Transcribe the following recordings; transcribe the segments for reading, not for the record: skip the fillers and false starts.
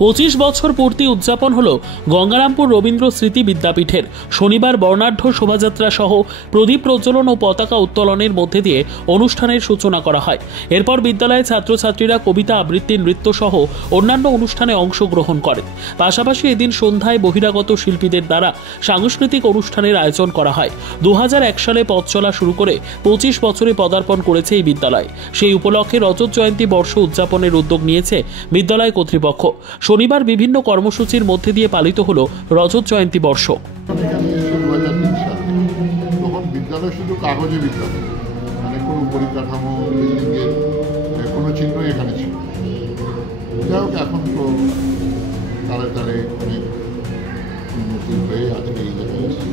25 বছর পূর্তি উদযাপন হল গঙ্গারামপুর রবীন্দ্র স্মৃতি বিদ্যাপীঠের। শনিবার বর্ণাঢ্য শোভাযাত্রা সহ প্রদীপ প্রজ্বলন ও পতাকা উত্তোলনের মধ্যে দিয়ে অনুষ্ঠানের সূচনা করা হয়। এরপর বিদ্যালয়ের ছাত্রছাত্রীরা কবিতা আবৃত্তি, নৃত্য সহ অন্যান্য অনুষ্ঠানে অংশগ্রহণ করেন। পাশাপাশি এদিন সন্ধ্যায় বহিরাগত শিল্পীদের দ্বারা সাংস্কৃতিক অনুষ্ঠানের আয়োজন করা হয়। 2001 সালে পথ চলা শুরু করে 25 বছরে পদার্পণ করেছে এই বিদ্যালয়। সেই উপলক্ষে রজত জয়ন্তী বর্ষ উদযাপনের উদ্যোগ নিয়েছে বিদ্যালয় কর্তৃপক্ষ। শনিবার বিভিন্ন কর্মসূচির মধ্যে দিয়ে পালিত হলো রজত জয়ন্তী বর্ষ। তখন বিদ্যালয় শুধু কাগজে বিদ্যালয়, মানে কোনো পরিকাঠামো, বিল্ডিংয়ের কোনো চিহ্নই এখানে ছিল। যাই হোক, এখন তো তালে তালে অনেক উন্নতি হয়ে আজকে এই জায়গায় এসেছি।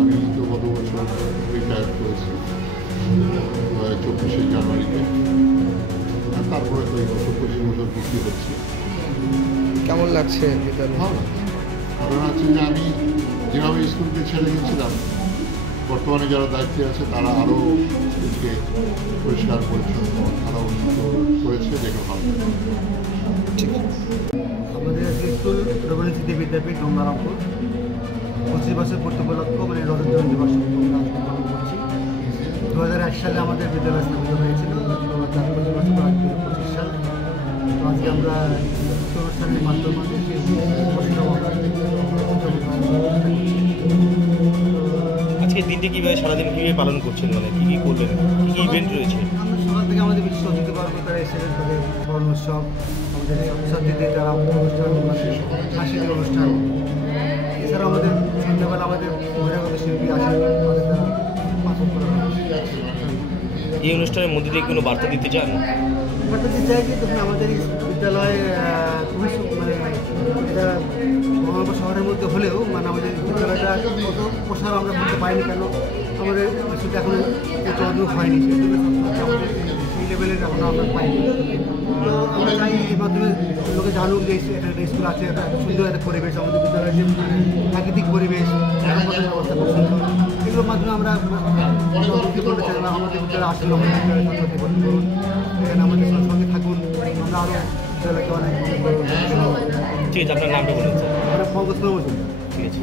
আমি তো গত বছর রিটায়ার করেছি 24শে জানুয়ারিতে, তারপরে তো এই বছর 25 বছর ভর্তি হচ্ছে। কেমন লাগছে? ভালো। কারণ হচ্ছে যে আমি যেভাবে স্কুলকে ছেড়ে গেছিলাম, বর্তমানে যারা দায়িত্বে আছে তারা আরও স্কুলকে পরিষ্কার পরিচ্ছন্ন আরও উন্নত করেছে, দেখে ভালো। আমাদের স্কুল রবীন্দ্র স্মৃতি বিদ্যাপীঠ গঙ্গারামপুর 25 বছর পূর্তি উপলক্ষ মানে রজত জয়ন্তী বর্ষ পালন করছি। 2001 সালে আমাদের বিদ্যালয় স্থাপিত হয়েছিল, 25 বছর 25 সাল। আজকে আমরা অনুষ্ঠানের মাধ্যমে আজকে দিনটি কীভাবে সারাদিন কীভাবে পালন করছেন, মানে কী কী করলেন, কী কী ইভেন্ট রয়েছে? আমরা সকাল থেকে আমাদের বিশেষ অতিথিবর্গ তারা এসে তাদের বরণ উৎসব, আমাদের ছাত্রছাত্রীদের তারা অনুষ্ঠান, সাংস্কৃতিক অনুষ্ঠান, এছাড়াও আমাদের সন্ধ্যাবেলা আমাদের বহিরাগত শিল্পী আছে, তাদের তারা পাঠক করা হয়। এই অনুষ্ঠানের মধ্যে দিয়ে কোনো বার্তা দিতে চান? বার্তা দিতে চাই যে তখন আমাদের বিদ্যালয়ে খুবই মানে এটা মহানগর শহরের মধ্যে হলেও মানে আমাদের বিদ্যালয়টা কত প্রসার আমরা করতে পারিনি, কেন আমাদের সেটা এখন চন্দ্র হয়নি, সেই জন্য আমাদের সেই লেভেলের এখন আমরা পাইনি। তো আমরা চাই এর মাধ্যমে লোকে জানুক যে একটা স্কুল আছে, একটা সুন্দর একটা পরিবেশ, আমাদের বিদ্যালয়ের যে প্রাকৃতিক পরিবেশ, ব্যবস্থা খুব সুন্দর, এগুলোর মাধ্যমে আমরা বলতে চাই আমাদের বিদ্যালয়ে আসলে আমাদের বিদ্যালয়ে ছাত্রছাত্রী ভর্তি করুন, এখানে আমাদের সঙ্গে থাকুন, আমরা আরও বিদ্যালয়কে অনেক ঠিক আছে, আপনার নামটা বলুন স্যার। আমরা ফোন করতে ঠিক আছে।